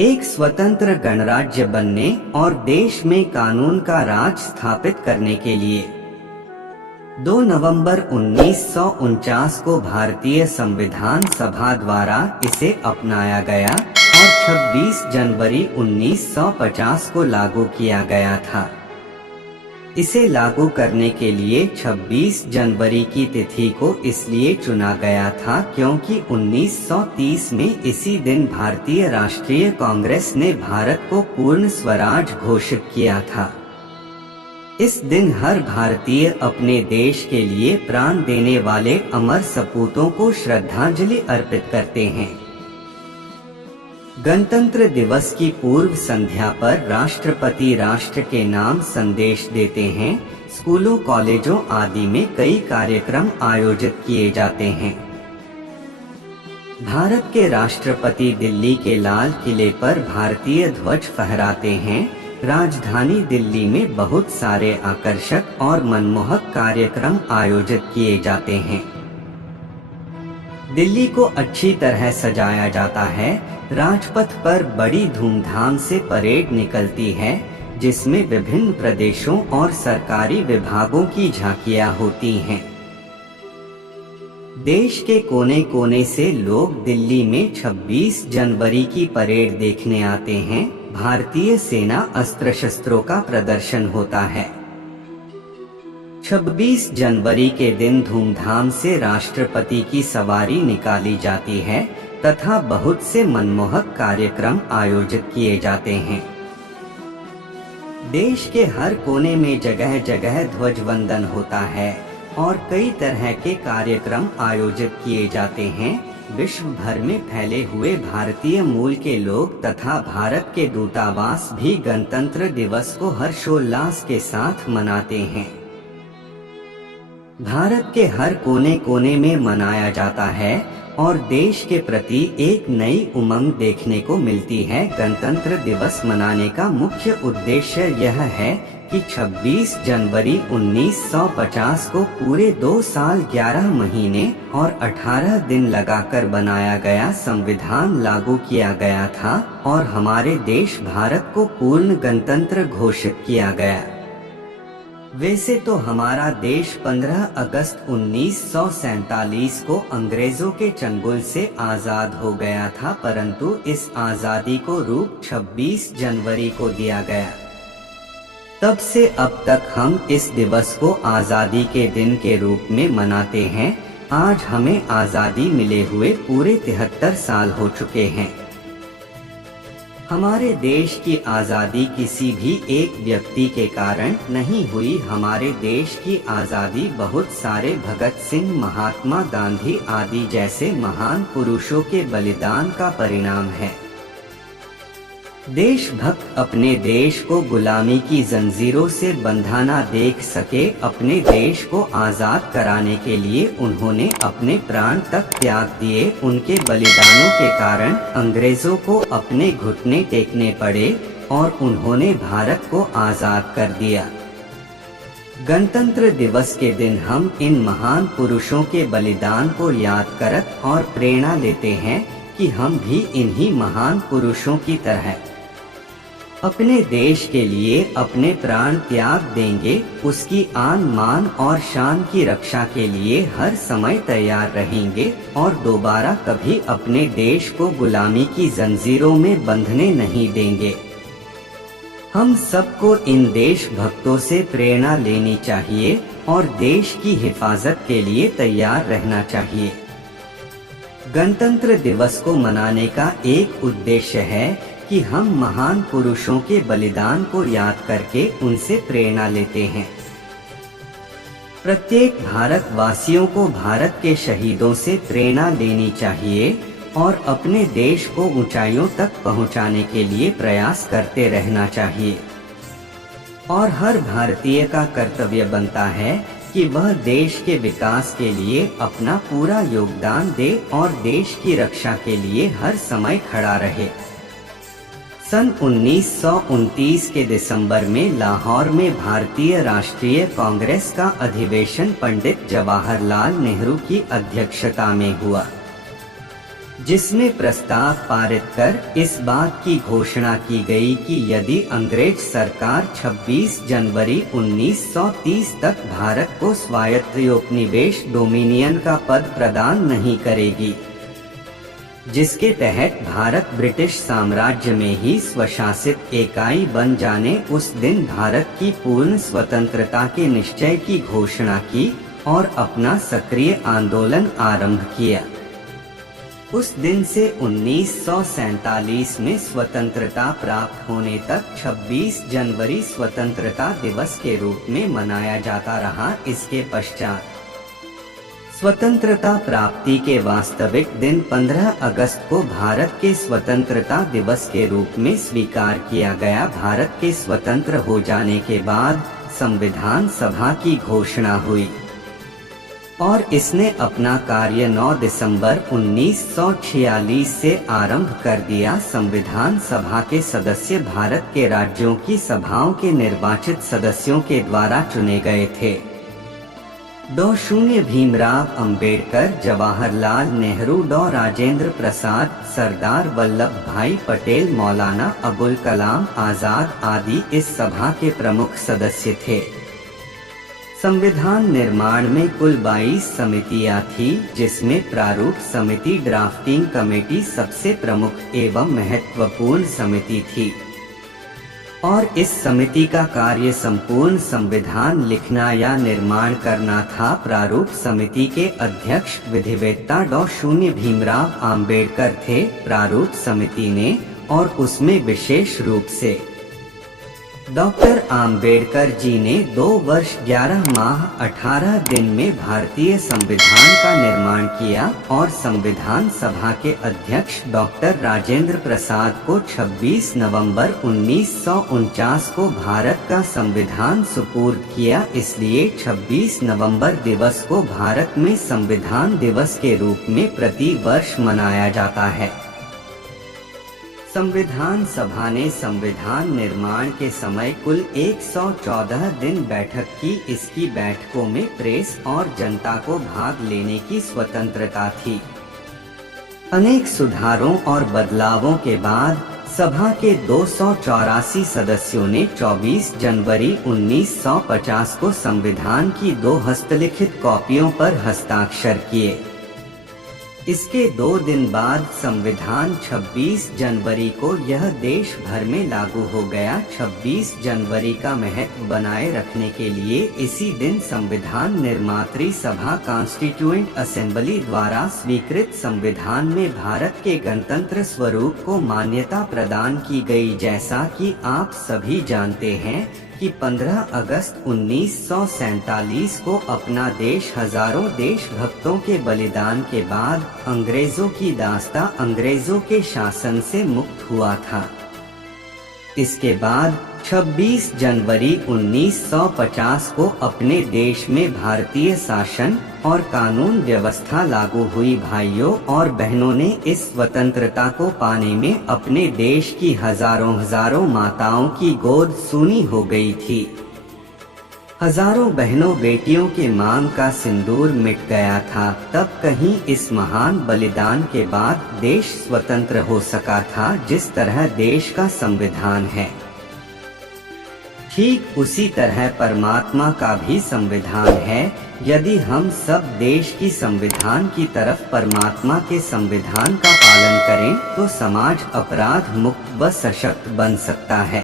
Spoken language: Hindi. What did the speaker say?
एक स्वतंत्र गणराज्य बनने और देश में कानून का राज स्थापित करने के लिए 2 नवंबर 1949 को भारतीय संविधान सभा द्वारा इसे अपनाया गया और 26 जनवरी 1950 को लागू किया गया था। इसे लागू करने के लिए 26 जनवरी की तिथि को इसलिए चुना गया था क्योंकि 1930 में इसी दिन भारतीय राष्ट्रीय कांग्रेस ने भारत को पूर्ण स्वराज घोषित किया था। इस दिन हर भारतीय अपने देश के लिए प्राण देने वाले अमर सपूतों को श्रद्धांजलि अर्पित करते हैं। गणतंत्र दिवस की पूर्व संध्या पर राष्ट्रपति राष्ट्र के नाम संदेश देते हैं। स्कूलों, कॉलेजों आदि में कई कार्यक्रम आयोजित किए जाते हैं। भारत के राष्ट्रपति दिल्ली के लाल किले पर भारतीय ध्वज फहराते हैं। राजधानी दिल्ली में बहुत सारे आकर्षक और मनमोहक कार्यक्रम आयोजित किए जाते हैं। दिल्ली को अच्छी तरह सजाया जाता है। राजपथ पर बड़ी धूमधाम से परेड निकलती है, जिसमें विभिन्न प्रदेशों और सरकारी विभागों की झांकियां होती हैं। देश के कोने कोने से लोग दिल्ली में 26 जनवरी की परेड देखने आते हैं। भारतीय सेना अस्त्र शस्त्रों का प्रदर्शन होता है। 26 जनवरी के दिन धूमधाम से राष्ट्रपति की सवारी निकाली जाती है तथा बहुत से मनमोहक कार्यक्रम आयोजित किए जाते हैं। देश के हर कोने में जगह जगह ध्वजवंदन होता है और कई तरह के कार्यक्रम आयोजित किए जाते हैं। विश्व भर में फैले हुए भारतीय मूल के लोग तथा भारत के दूतावास भी गणतंत्र दिवस को हर्षोल्लास के साथ मनाते हैं। भारत के हर कोने कोने में मनाया जाता है और देश के प्रति एक नई उमंग देखने को मिलती है। गणतंत्र दिवस मनाने का मुख्य उद्देश्य यह है कि 26 जनवरी 1950 को पूरे 2 साल 11 महीने और 18 दिन लगाकर बनाया गया संविधान लागू किया गया था और हमारे देश भारत को पूर्ण गणतंत्र घोषित किया गया। वैसे तो हमारा देश 15 अगस्त 1947 को अंग्रेजों के चंगुल से आजाद हो गया था, परंतु इस आजादी को रूप 26 जनवरी को दिया गया। तब से अब तक हम इस दिवस को आजादी के दिन के रूप में मनाते हैं। आज हमें आजादी मिले हुए पूरे 73 साल हो चुके हैं। हमारे देश की आजादी किसी भी एक व्यक्ति के कारण नहीं हुई। हमारे देश की आजादी बहुत सारे भगत सिंह, महात्मा गांधी आदि जैसे महान पुरुषों के बलिदान का परिणाम है। देशभक्त अपने देश को गुलामी की जंजीरों से बंधा ना देख सके। अपने देश को आजाद कराने के लिए उन्होंने अपने प्राण तक त्याग दिए। उनके बलिदानों के कारण अंग्रेजों को अपने घुटने टेकने पड़े और उन्होंने भारत को आजाद कर दिया। गणतंत्र दिवस के दिन हम इन महान पुरुषों के बलिदान को याद करत और प्रेरणा लेते हैं कि हम भी इन्हीं महान पुरुषों की तरह अपने देश के लिए अपने प्राण त्याग देंगे। उसकी आन, मान और शान की रक्षा के लिए हर समय तैयार रहेंगे और दोबारा कभी अपने देश को गुलामी की जंजीरों में बंधने नहीं देंगे। हम सबको इन देशभक्तों से प्रेरणा लेनी चाहिए और देश की हिफाजत के लिए तैयार रहना चाहिए। गणतंत्र दिवस को मनाने का एक उद्देश्य है कि हम महान पुरुषों के बलिदान को याद करके उनसे प्रेरणा लेते हैं। प्रत्येक भारतवासियों को भारत के शहीदों से प्रेरणा लेनी चाहिए और अपने देश को ऊंचाइयों तक पहुंचाने के लिए प्रयास करते रहना चाहिए। और हर भारतीय का कर्तव्य बनता है कि वह देश के विकास के लिए अपना पूरा योगदान दे और देश की रक्षा के लिए हर समय खड़ा रहे। सन 1929 के दिसंबर में लाहौर में भारतीय राष्ट्रीय कांग्रेस का अधिवेशन पंडित जवाहरलाल नेहरू की अध्यक्षता में हुआ। जिसमें प्रस्ताव पारित कर इस बात की घोषणा की गई कि यदि अंग्रेज सरकार 26 जनवरी 1930 तक भारत को स्वायत्त उपनिवेश डोमिनियन का पद प्रदान नहीं करेगी, जिसके तहत भारत ब्रिटिश साम्राज्य में ही स्वशासित इकाई बन जाने, उस दिन भारत की पूर्ण स्वतंत्रता के निश्चय की घोषणा की और अपना सक्रिय आंदोलन आरंभ किया। उस दिन से 1947 में स्वतंत्रता प्राप्त होने तक 26 जनवरी स्वतंत्रता दिवस के रूप में मनाया जाता रहा। इसके पश्चात स्वतंत्रता प्राप्ति के वास्तविक दिन 15 अगस्त को भारत के स्वतंत्रता दिवस के रूप में स्वीकार किया गया। भारत के स्वतंत्र हो जाने के बाद संविधान सभा की घोषणा हुई और इसने अपना कार्य 9 दिसंबर 1946 से आरंभ कर दिया। संविधान सभा के सदस्य भारत के राज्यों की सभाओं के निर्वाचित सदस्यों के द्वारा चुने गए थे। डॉ. भीमराव अंबेडकर, जवाहरलाल नेहरू, डॉ. राजेंद्र प्रसाद, सरदार वल्लभ भाई पटेल, मौलाना अबुल कलाम आजाद आदि इस सभा के प्रमुख सदस्य थे। संविधान निर्माण में कुल 22 समितियां थी, जिसमें प्रारूप समिति ड्राफ्टिंग कमेटी सबसे प्रमुख एवं महत्वपूर्ण समिति थी और इस समिति का कार्य संपूर्ण संविधान लिखना या निर्माण करना था। प्रारूप समिति के अध्यक्ष विधिवेत्ता डॉ. भीमराव अंबेडकर थे। प्रारूप समिति ने और उसमें विशेष रूप से डॉक्टर आम्बेडकर जी ने 2 वर्ष 11 माह 18 दिन में भारतीय संविधान का निर्माण किया और संविधान सभा के अध्यक्ष डॉक्टर राजेंद्र प्रसाद को 26 नवंबर 1949 को भारत का संविधान सुपुर्द किया। इसलिए 26 नवंबर दिवस को भारत में संविधान दिवस के रूप में प्रति वर्ष मनाया जाता है। संविधान सभा ने संविधान निर्माण के समय कुल 114 दिन बैठक की। इसकी बैठकों में प्रेस और जनता को भाग लेने की स्वतंत्रता थी। अनेक सुधारों और बदलावों के बाद सभा के 284 सदस्यों ने 24 जनवरी 1950 को संविधान की 2 हस्तलिखित कॉपियों पर हस्ताक्षर किए। इसके 2 दिन बाद संविधान 26 जनवरी को यह देश भर में लागू हो गया। 26 जनवरी का महत्व बनाए रखने के लिए इसी दिन संविधान निर्मात्री सभा कॉन्स्टिट्यूएंट असेंबली द्वारा स्वीकृत संविधान में भारत के गणतंत्र स्वरूप को मान्यता प्रदान की गई। जैसा कि आप सभी जानते हैं कि 15 अगस्त 1947 को अपना देश हजारों देशभक्तों के बलिदान के बाद अंग्रेजों की दास्तां, अंग्रेजों के शासन से मुक्त हुआ था। इसके बाद 26 जनवरी 1950 को अपने देश में भारतीय शासन और कानून व्यवस्था लागू हुई। भाइयों और बहनों ने इस स्वतंत्रता को पाने में अपने देश की हजारों माताओं की गोद सूनी हो गई थी। हजारों बहनों बेटियों के मांग का सिंदूर मिट गया था। तब कहीं इस महान बलिदान के बाद देश स्वतंत्र हो सका था जिस तरह देश का संविधान है। ठीक उसी तरह परमात्मा का भी संविधान है। यदि हम सब देश की संविधान की तरफ परमात्मा के संविधान का पालन करें तो समाज अपराध मुक्त व सशक्त बन सकता है।